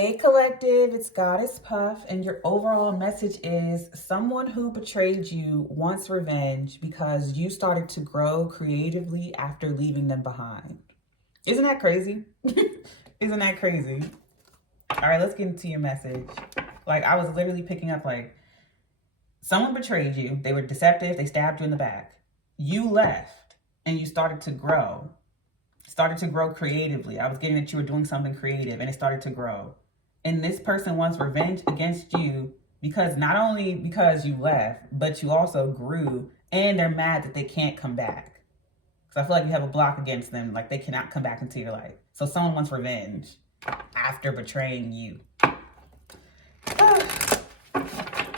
Hey collective, it's Goddess Puff, and your overall message is someone who betrayed you wants revenge because you started to grow creatively after leaving them behind. Isn't that crazy? Isn't that crazy? All right, let's get into your message. Like, I was literally picking up, like, someone betrayed you. They were deceptive. They stabbed you in the back. You left and you started to grow. Started to grow creatively. I was getting that you were doing something creative and it started to grow. And this person wants revenge against you because not only because you left, but you also grew, and they're mad that they can't come back. Because I feel like you have a block against them, like they cannot come back into your life. So someone wants revenge after betraying you. All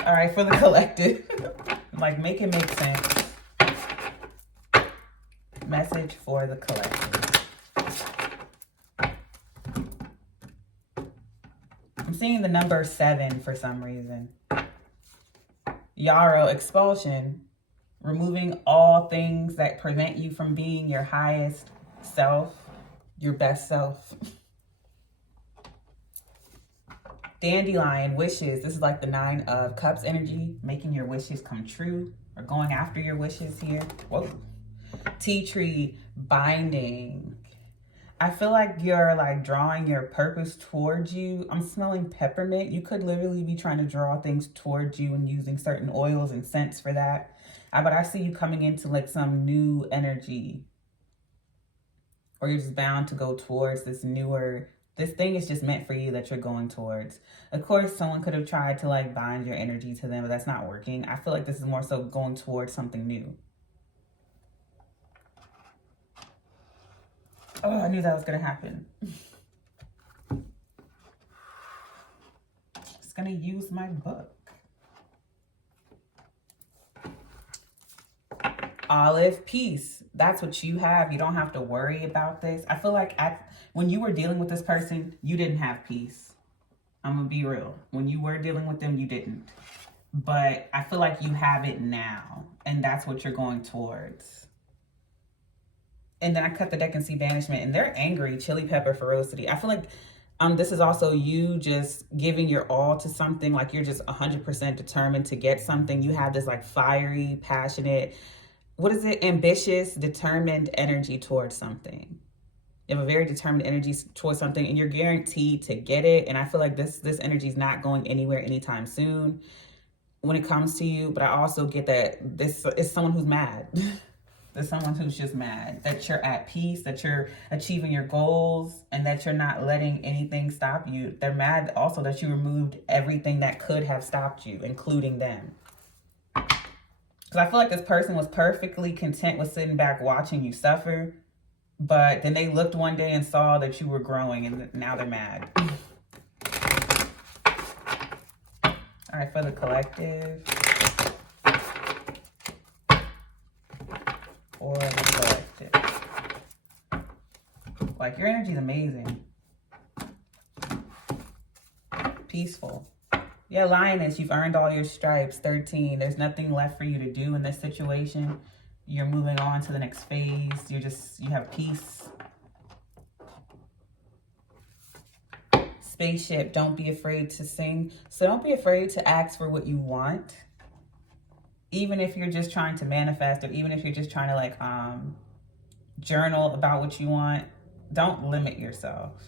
right, for the collective, like make it make sense. Message for the collective. I'm seeing the number 7 for some reason. Yarrow, expulsion, removing all things that prevent you from being your highest self, your best self. Dandelion, wishes. This is like the 9 of Cups energy, making your wishes come true or going after your wishes here. Whoa. Tea tree, binding. I feel like you're like drawing your purpose towards you. I'm smelling peppermint. You could literally be trying to draw things towards you and using certain oils and scents for that. But I see you coming into like some new energy. Or you're just bound to go towards this newer, this thing is just meant for you that you're going towards. Of course, someone could have tried to like bind your energy to them, but that's not working. I feel like this is more so going towards something new. Oh, I knew that was going to happen. Just going to use my book. Olive, peace. That's what you have. You don't have to worry about this. I feel like when you were dealing with this person, you didn't have peace. I'm going to be real. When you were dealing with them, you didn't. But I feel like you have it now. And that's what you're going towards. And then I cut the deck and see banishment, and they're angry, chili pepper, ferocity. I feel like this is also you just giving your all to something, like you're just 100% determined to get something. You have this like fiery, passionate, what is it? Ambitious, determined energy towards something. You have a very determined energy towards something, and you're guaranteed to get it. And I feel like this energy is not going anywhere anytime soon when it comes to you. But I also get that this is someone who's mad. There's someone who's just mad that you're at peace, that you're achieving your goals, and that you're not letting anything stop you. They're mad also that you removed everything that could have stopped you, including them. Because I feel like this person was perfectly content with sitting back watching you suffer, but then they looked one day and saw that you were growing, and now they're mad. All right, for the collective. Or the collective. Like, your energy is amazing. Peaceful. Yeah, lioness, you've earned all your stripes. 13. There's nothing left for you to do in this situation. You're moving on to the next phase. You have peace. Spaceship, don't be afraid to sing. So don't be afraid to ask for what you want. Even if you're just trying to manifest, or even if you're just trying to like journal about what you want, don't limit yourself.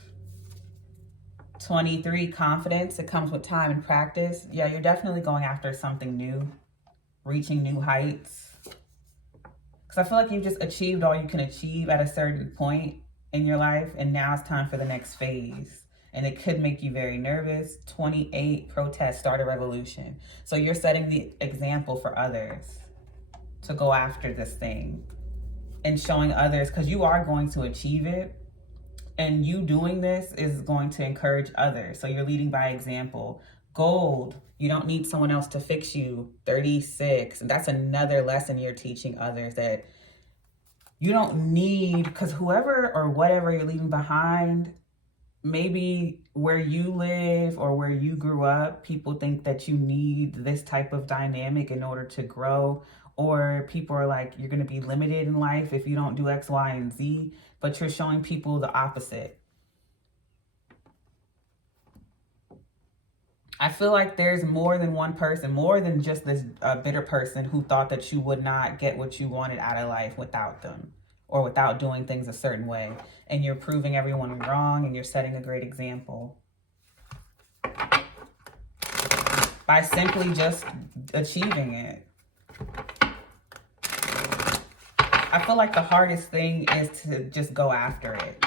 23, confidence. It comes with time and practice. Yeah, you're definitely going after something new, reaching new heights. Because I feel like you've just achieved all you can achieve at a certain point in your life, and now it's time for the next phase. And it could make you very nervous. 28, protest, start a revolution. So you're setting the example for others to go after this thing and showing others, because you are going to achieve it. And you doing this is going to encourage others. So you're leading by example. Gold, you don't need someone else to fix you. 36, and that's another lesson you're teaching others, that you don't need, because whoever or whatever you're leaving behind, maybe where you live or where you grew up, people think that you need this type of dynamic in order to grow. Or people are like, you're going to be limited in life if you don't do X, Y, and Z. But you're showing people the opposite. I feel like there's more than one person, more than just this bitter person who thought that you would not get what you wanted out of life without them or without doing things a certain way. And you're proving everyone wrong and you're setting a great example by simply just achieving it. I feel like the hardest thing is to just go after it.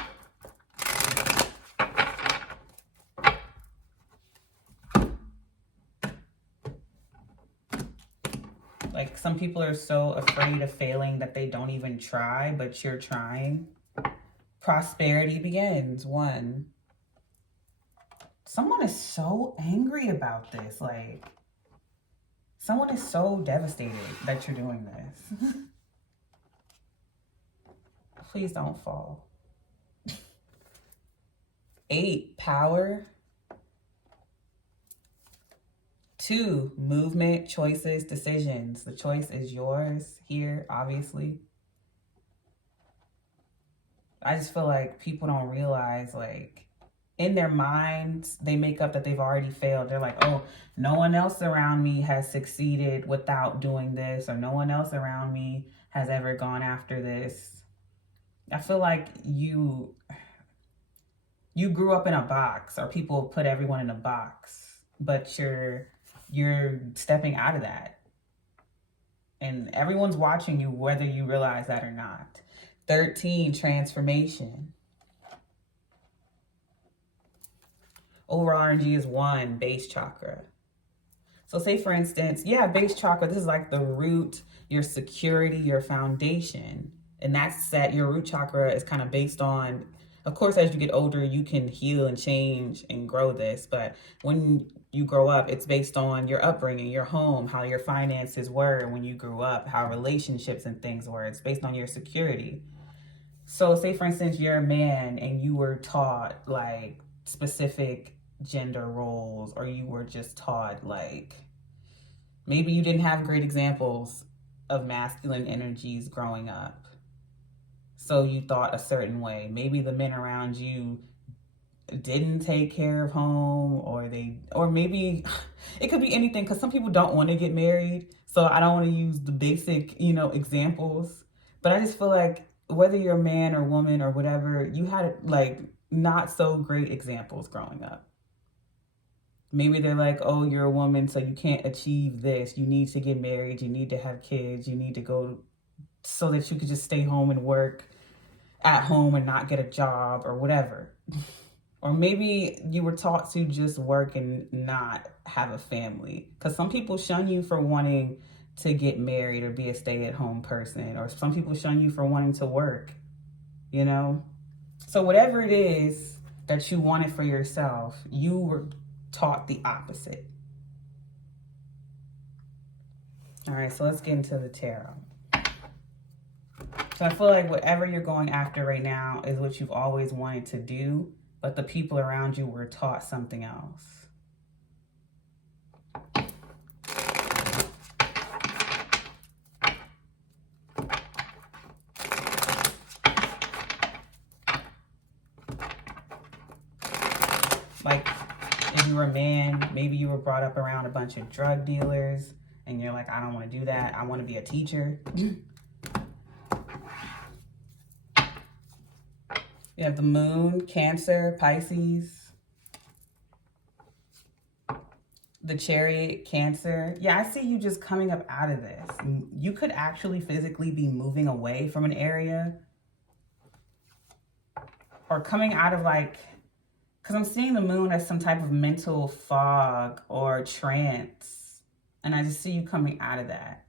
Like, some people are so afraid of failing that they don't even try, but you're trying. Prosperity begins. 1. Someone is so angry about this. Like, someone is so devastated that you're doing this. Please don't fall. 8, power. 2, movement, choices, decisions. The choice is yours here, obviously. I just feel like people don't realize, like, in their minds, they make up that they've already failed. They're like, oh, no one else around me has succeeded without doing this, or no one else around me has ever gone after this. I feel like you grew up in a box, or people put everyone in a box, but you're stepping out of that. And everyone's watching you, whether you realize that or not. 13, transformation. Overall energy is 1, base chakra. So say, for instance, base chakra, this is like the root, your security, your foundation. And that's set, your root chakra is kind of based on, of course, as you get older, you can heal and change and grow this. But when you grow up, it's based on your upbringing, your home, how your finances were when you grew up, how relationships and things were. It's based on your security. So say, for instance, you're a man and you were taught like specific gender roles, or you were just taught, like, maybe you didn't have great examples of masculine energies growing up. So you thought a certain way. Maybe the men around you didn't take care of home, or maybe it could be anything, because some people don't want to get married. So I don't want to use the basic, examples, but I just feel like whether you're a man or woman or whatever, you had like not so great examples growing up. Maybe they're like, oh, you're a woman, so you can't achieve this. You need to get married. You need to have kids. You need to go so that you could just stay home and work at home and not get a job or whatever. Or maybe you were taught to just work and not have a family. Because some people shun you for wanting to get married or be a stay-at-home person. Or some people shun you for wanting to work, So whatever it is that you wanted for yourself, you were taught the opposite. All right, so let's get into the tarot. So I feel like whatever you're going after right now is what you've always wanted to do, but the people around you were taught something else. Like, if you were a man, maybe you were brought up around a bunch of drug dealers, and you're like, I don't want to do that. I want to be a teacher. You have the moon, Cancer, Pisces. The Chariot, Cancer. Yeah, I see you just coming up out of this. You could actually physically be moving away from an area, or coming out of, like, because I'm seeing the moon as some type of mental fog or trance. And I just see you coming out of that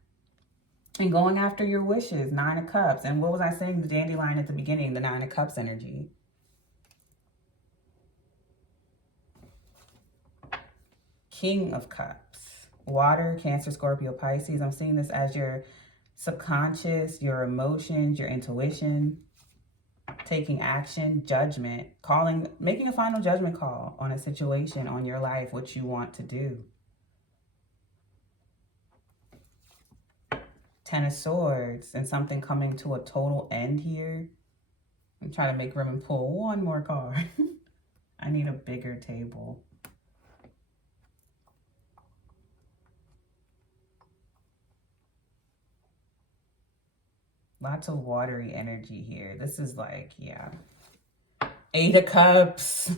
and going after your wishes. 9 of Cups. And what was I saying? The dandelion at the beginning, the 9 of Cups energy. King of Cups. Water, Cancer, Scorpio, Pisces. I'm seeing this as your subconscious, your emotions, your intuition. Taking action, judgment, making a final judgment call on a situation, on your life, what you want to do. 10 of Swords, and something coming to a total end here. I'm trying to make room and pull one more card. I need a bigger table. Lots of watery energy here. This is like, yeah. 8 of Cups.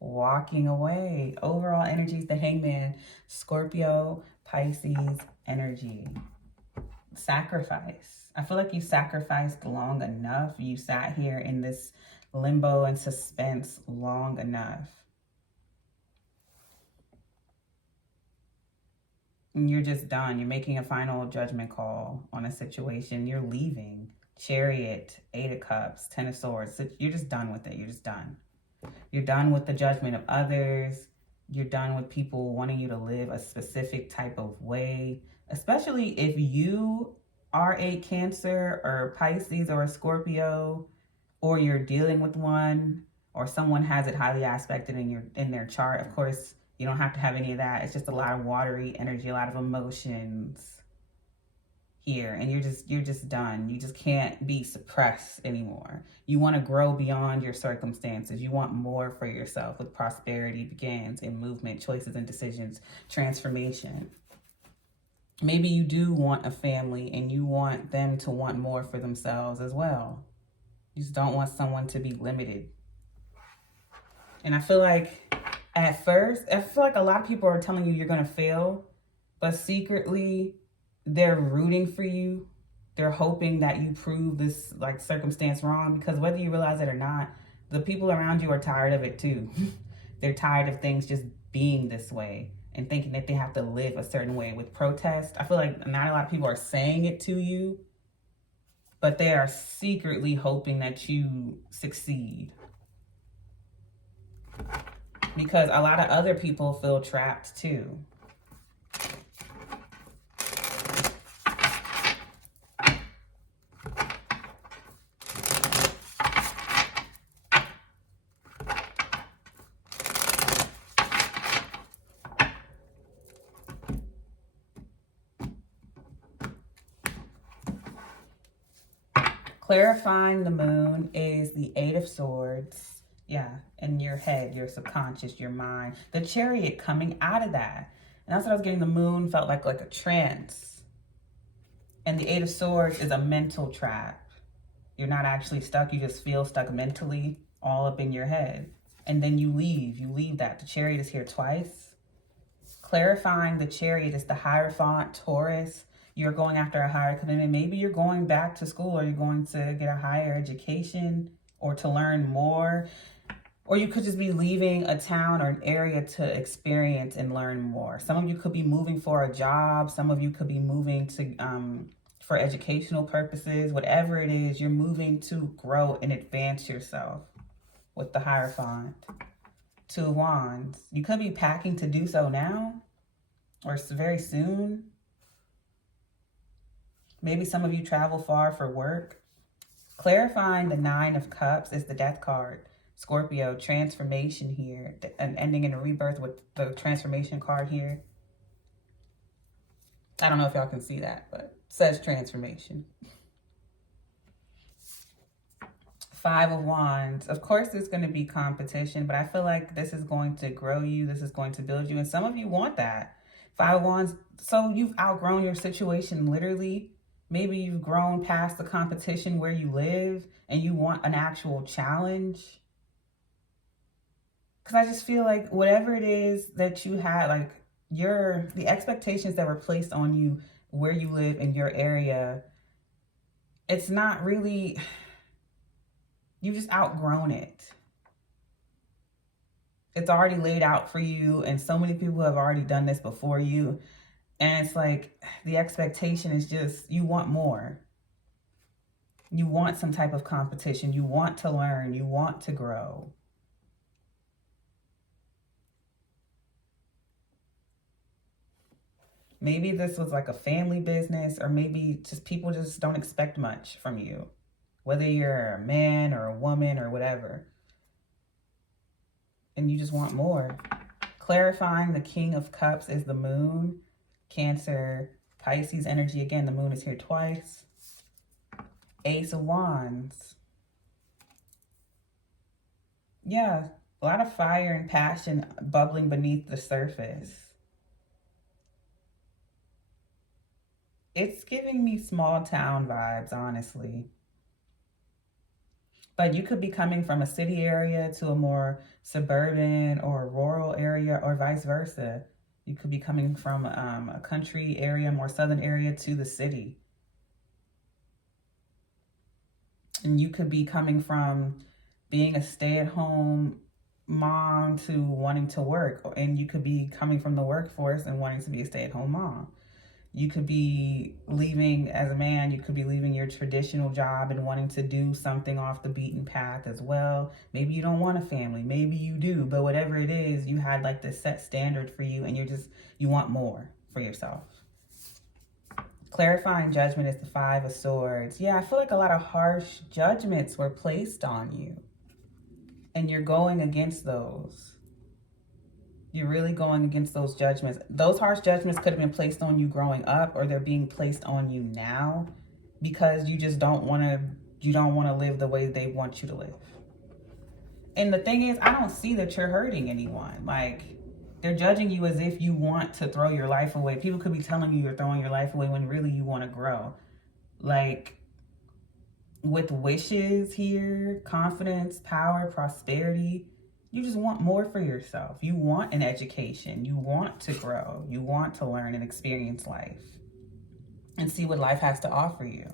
Walking away. Overall energy is the Hangman. Scorpio, Pisces energy. Sacrifice. I feel like you sacrificed long enough. You sat here in this limbo and suspense long enough. And you're just done. You're making a final judgment call on a situation. You're leaving. Chariot, 8 of Cups, 10 of Swords. You're just done with it. You're just done. You're done with the judgment of others. You're done with people wanting you to live a specific type of way. Especially if you are a Cancer or Pisces or a Scorpio, or you're dealing with one, or someone has it highly aspected in their chart. Of course, you don't have to have any of that. It's just a lot of watery energy, a lot of emotions here, and you're just done. You just can't be suppressed anymore. You want to grow beyond your circumstances. You want more for yourself. With prosperity begins in movement, choices and decisions, transformation. Maybe you do want a family and you want them to want more for themselves as well. You just don't want someone to be limited. And I feel like at first, I feel like a lot of people are telling you you're going to fail, but secretly they're rooting for you. They're hoping that you prove this like circumstance wrong, because whether you realize it or not, the people around you are tired of it too. They're tired of things just being this way and thinking that they have to live a certain way. With protest, I feel like not a lot of people are saying it to you, but they are secretly hoping that you succeed. Because a lot of other people feel trapped too. Clarifying the moon is the 8 of Swords. Yeah, in your head, your subconscious, your mind. The Chariot coming out of that. And that's what I was getting. The moon felt like a trance. And the 8 of Swords is a mental trap. You're not actually stuck. You just feel stuck mentally, all up in your head. And then you leave. You leave that. The Chariot is here twice. Clarifying the Chariot is the Hierophant, Taurus. You're going after a higher commitment. Maybe you're going back to school, or you're going to get a higher education, or to learn more. Or you could just be leaving a town or an area to experience and learn more. Some of you could be moving for a job. Some of you could be moving to for educational purposes. Whatever it is, you're moving to grow and advance yourself with the Hierophant. 2 of Wands. You could be packing to do so now or very soon. Maybe some of you travel far for work. Clarifying the 9 of Cups is the Death card. Scorpio, transformation here. An ending in a rebirth with the transformation card here. I don't know if y'all can see that, but it says transformation. 5 of Wands. Of course, there's going to be competition, but I feel like this is going to grow you. This is going to build you. And some of you want that. 5 of Wands. So you've outgrown your situation, literally. Maybe you've grown past the competition where you live and you want an actual challenge. Because I just feel like whatever it is that you had, like the expectations that were placed on you where you live in your area, it's not really, you've just outgrown it. It's already laid out for you, and so many people have already done this before you. And it's like the expectation is just, you want more. You want some type of competition. You want to learn. You want to grow. Maybe this was like a family business, or maybe just people just don't expect much from you. Whether you're a man or a woman or whatever. And you just want more. Clarifying the King of Cups is the moon. Cancer, Pisces energy. Again, the moon is here twice. Ace of Wands. Yeah, a lot of fire and passion bubbling beneath the surface. It's giving me small town vibes, honestly. But you could be coming from a city area to a more suburban or rural area, or vice versa. You could be coming from a country area, more southern area, to the city. And you could be coming from being a stay-at-home mom to wanting to work. And you could be coming from the workforce and wanting to be a stay-at-home mom. You could be leaving, as a man, you could be leaving your traditional job and wanting to do something off the beaten path as well. Maybe you don't want a family, maybe you do, but whatever it is, you had like this set standard for you and you want more for yourself. Clarifying judgment is the 5 of Swords. Yeah, I feel like a lot of harsh judgments were placed on you and you're going against those. You're really going against those judgments. Those harsh judgments could have been placed on you growing up, or they're being placed on you now because you just don't want to live the way they want you to live. And the thing is, I don't see that you're hurting anyone. Like, they're judging you as if you want to throw your life away. People could be telling you you're throwing your life away when really you want to grow. Like, with wishes here, confidence, power, prosperity, you just want more for yourself. You want an education. You want to grow. You want to learn and experience life and see what life has to offer you.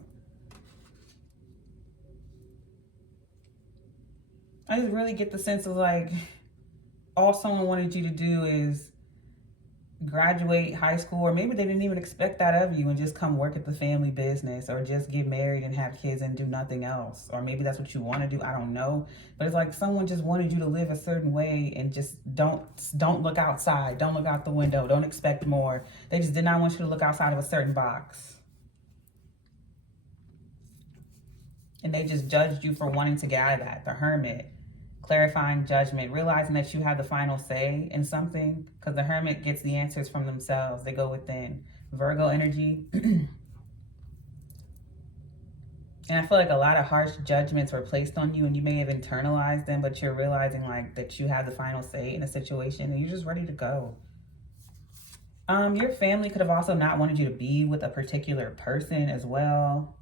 I just really get the sense of like, all someone wanted you to do is graduate high school, or maybe they didn't even expect that of you, and just come work at the family business, or just get married and have kids and do nothing else. Or maybe that's what you want to do, I don't know. But it's like someone just wanted you to live a certain way and just don't look outside, don't look out the window, don't expect more. They just did not want you to look outside of a certain box. And they just judged you for wanting to get out of that. The Hermit. Clarifying judgment, realizing that you have the final say in something, because the Hermit gets the answers from themselves. They go within. Virgo energy. And I feel like a lot of harsh judgments were placed on you and you may have internalized them, but you're realizing like that you have the final say in a situation and you're just ready to go. Your family could have also not wanted you to be with a particular person as well.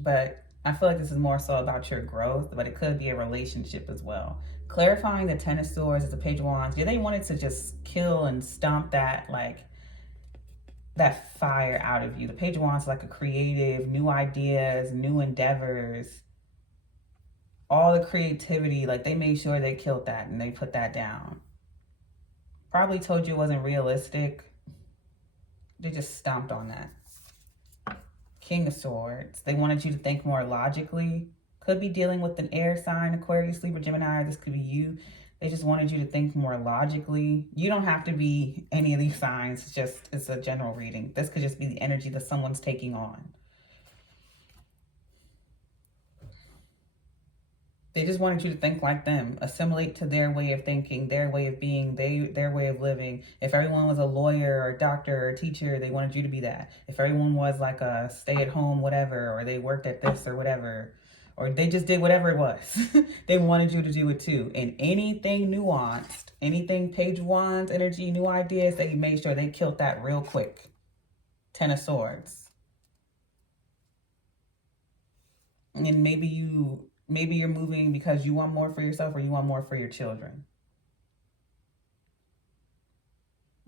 But I feel like this is more so about your growth, but it could be a relationship as well. Clarifying the 10 of Swords is the Page of Wands. Yeah, they wanted to just kill and stomp that, like, that fire out of you. The Page of Wands is like a creative, new ideas, new endeavors, all the creativity. Like, they made sure they killed that and they put that down. Probably told you it wasn't realistic. They just stomped on that. King of Swords. They wanted you to think more logically. Could be dealing with an air sign, Aquarius, Libra, Gemini. This could be you. They just wanted you to think more logically. You don't have to be any of these signs. It's a general reading. This could just be the energy that someone's taking on. They just wanted you to think like them, assimilate to their way of thinking, their way of being, their way of living. If everyone was a lawyer or doctor or teacher, they wanted you to be that. If everyone was like a stay-at-home whatever, or they worked at this or whatever, or they just did whatever it was, they wanted you to do it too. And anything nuanced, anything Page of Wands energy, new ideas, they made sure they killed that real quick. 10 of Swords. And maybe you're moving because you want more for yourself or you want more for your children.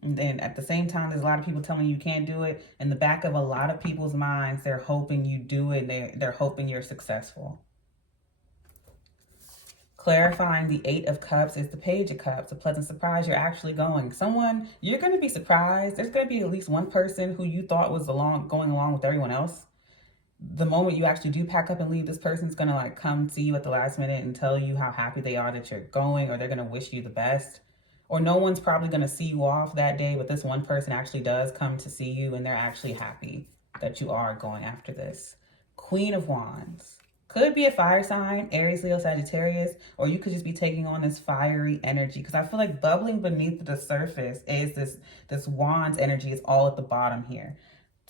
And then at the same time, there's a lot of people telling you can't do it. In the back of a lot of people's minds, they're hoping you do it. They're hoping you're successful. Clarifying the 8 of Cups is the Page of Cups. A pleasant surprise. You're actually going. You're going to be surprised. There's going to be at least one person who you thought was going along with everyone else. The moment you actually do pack up and leave, this person's going to like come see you at the last minute and tell you how happy they are that you're going, or they're going to wish you the best. Or no one's probably going to see you off that day, but this one person actually does come to see you and they're actually happy that you are going after this. Queen of Wands. Could be a fire sign, Aries, Leo, Sagittarius, or you could just be taking on this fiery energy, because I feel like bubbling beneath the surface is this Wands energy is all at the bottom here.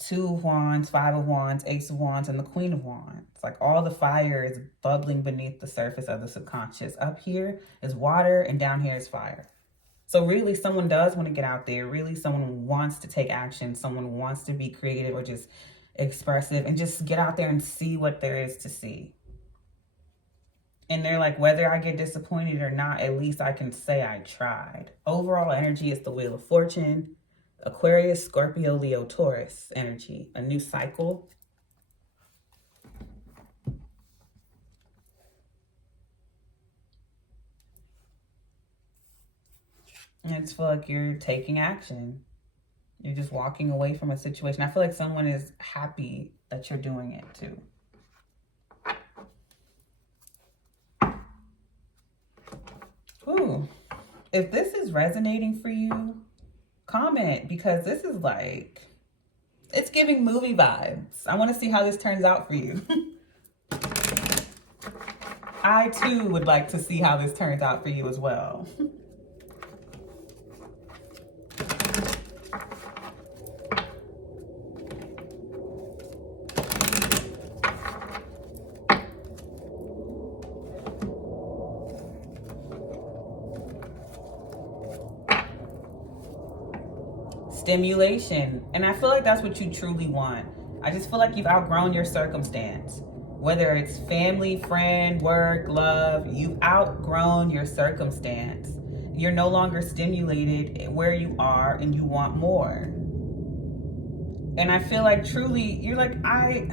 2 of Wands, 5 of Wands, Ace of Wands, and the Queen of Wands. It's like all the fire is bubbling beneath the surface of the subconscious. Up here is water and down here is fire. So really someone does want to get out there. Really someone wants to take action. Someone wants to be creative or just expressive and just get out there and see what there is to see. And they're like, whether I get disappointed or not, at least I can say I tried. Overall energy is the Wheel of Fortune. Aquarius, Scorpio, Leo, Taurus energy. A new cycle. And it's feel like you're taking action. You're just walking away from a situation. I feel like someone is happy that you're doing it too. Ooh, if this is resonating for you, comment, because this is like, it's giving movie vibes. I want to see how this turns out for you. I too would like to see how this turns out for you as well. Stimulation. And I feel like that's what you truly want. I just feel like you've outgrown your circumstance. Whether it's family, friend, work, love, you've outgrown your circumstance. You're no longer stimulated where you are and you want more. And I feel like truly, you're like, I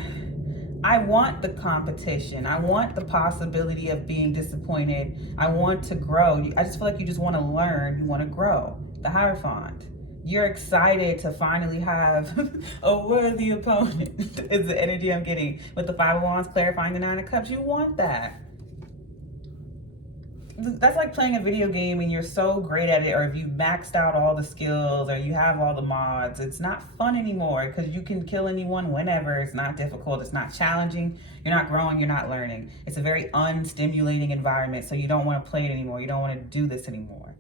want the competition. I want the possibility of being disappointed. I want to grow. I just feel like you just want to learn. You want to grow. The Hierophant. You're excited to finally have a worthy opponent is the energy I'm getting. With the Five of Wands clarifying the Nine of Cups, you want that. That's like playing a video game and you're so great at it, or if you've maxed out all the skills or you have all the mods, it's not fun anymore because you can kill anyone whenever. It's not difficult. It's not challenging. You're not growing. You're not learning. It's a very unstimulating environment, so you don't want to play it anymore. You don't want to do this anymore.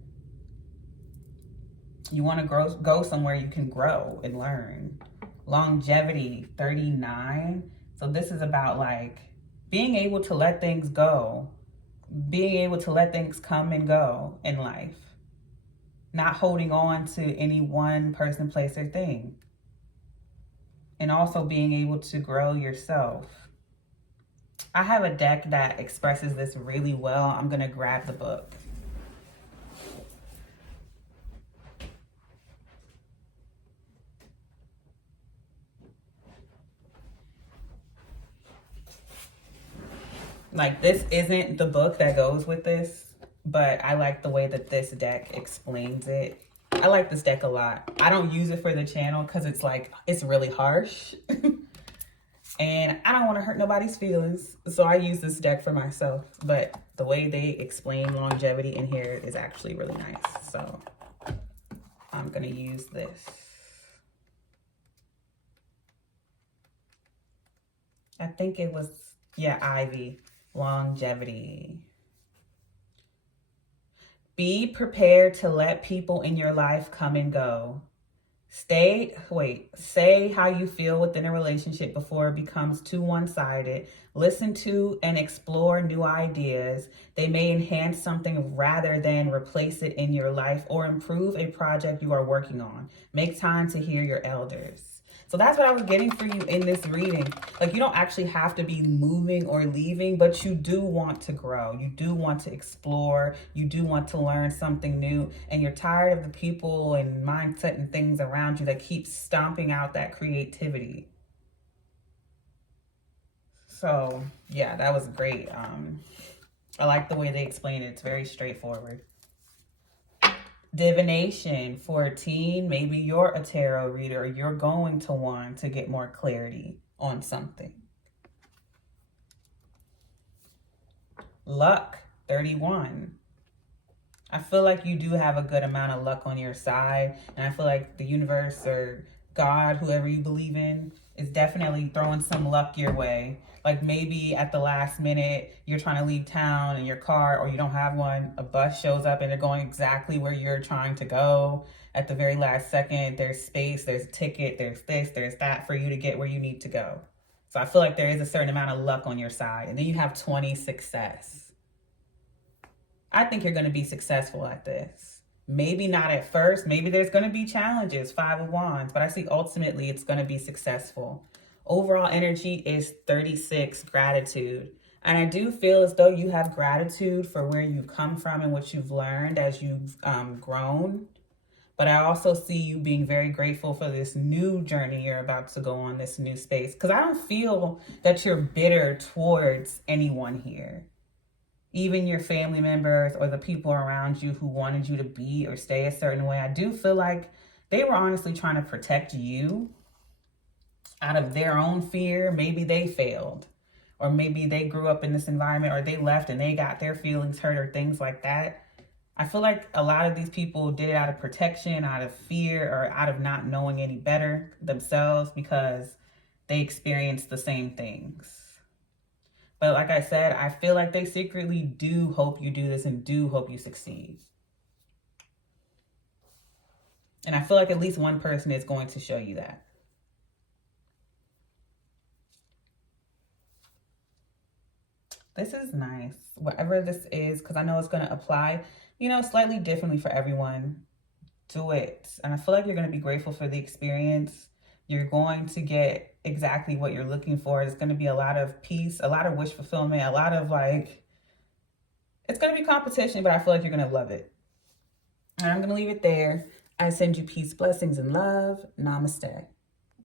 You want to go somewhere you can grow and learn. Longevity, 39. So this is about like being able to let things go, being able to let things come and go in life, not holding on to any one person, place, or thing. And also being able to grow yourself. I have a deck that expresses this really well. I'm going to grab the book. Like, this isn't the book that goes with this, but I like the way that this deck explains it. I like this deck a lot. I don't use it for the channel because it's like, it's really harsh. And I don't want to hurt nobody's feelings. So I use this deck for myself. But the way they explain longevity in here is actually really nice. So I'm going to use this. I think it was, yeah, Ivy. Longevity. Be prepared to let people in your life come and go. Say how you feel within a relationship before it becomes too one-sided. Listen to and explore new ideas. They may enhance something rather than replace it in your life or improve a project you are working on. Make time to hear your elders. So that's what I was getting for you in this reading. Like, you don't actually have to be moving or leaving, but you do want to grow. You do want to explore. You do want to learn something new. And you're tired of the people and mindset and things around you that keep stomping out that creativity. So, yeah, that was great. I like the way they explain it. It's very straightforward. Divination, 14. Maybe you're a tarot reader or you're going to want to get more clarity on something. Luck, 31. I feel like you do have a good amount of luck on your side. And I feel like the universe or God, whoever you believe in, is definitely throwing some luck your way. Like maybe at the last minute, you're trying to leave town in your car or you don't have one. A bus shows up and they're going exactly where you're trying to go. At the very last second, there's space, there's a ticket, there's this, there's that for you to get where you need to go. So I feel like there is a certain amount of luck on your side. And then you have 20, success. I think you're going to be successful at this. Maybe not at first. Maybe there's going to be challenges, 5 of Wands, but I see ultimately it's going to be successful. Overall energy is 36, gratitude. And I do feel as though you have gratitude for where you've come from and what you've learned as you've grown. But I also see you being very grateful for this new journey you're about to go on, this new space. Because I don't feel that you're bitter towards anyone here. Even your family members or the people around you who wanted you to be or stay a certain way. I do feel like they were honestly trying to protect you out of their own fear. Maybe they failed. Or maybe they grew up in this environment, or they left and they got their feelings hurt, or things like that. I feel like a lot of these people did it out of protection, out of fear, or out of not knowing any better themselves, because they experienced the same things. But like I said, I feel like they secretly do hope you do this and do hope you succeed. And I feel like at least one person is going to show you that. This is nice. Whatever this is, because I know it's going to apply, you know, slightly differently for everyone. Do it. And I feel like you're going to be grateful for the experience. You're going to get exactly what you're looking for. It's going to be a lot of peace, a lot of wish fulfillment, a lot of like, it's going to be competition, but I feel like you're going to love it. And I'm going to leave it there. I send you peace, blessings, and love. Namaste.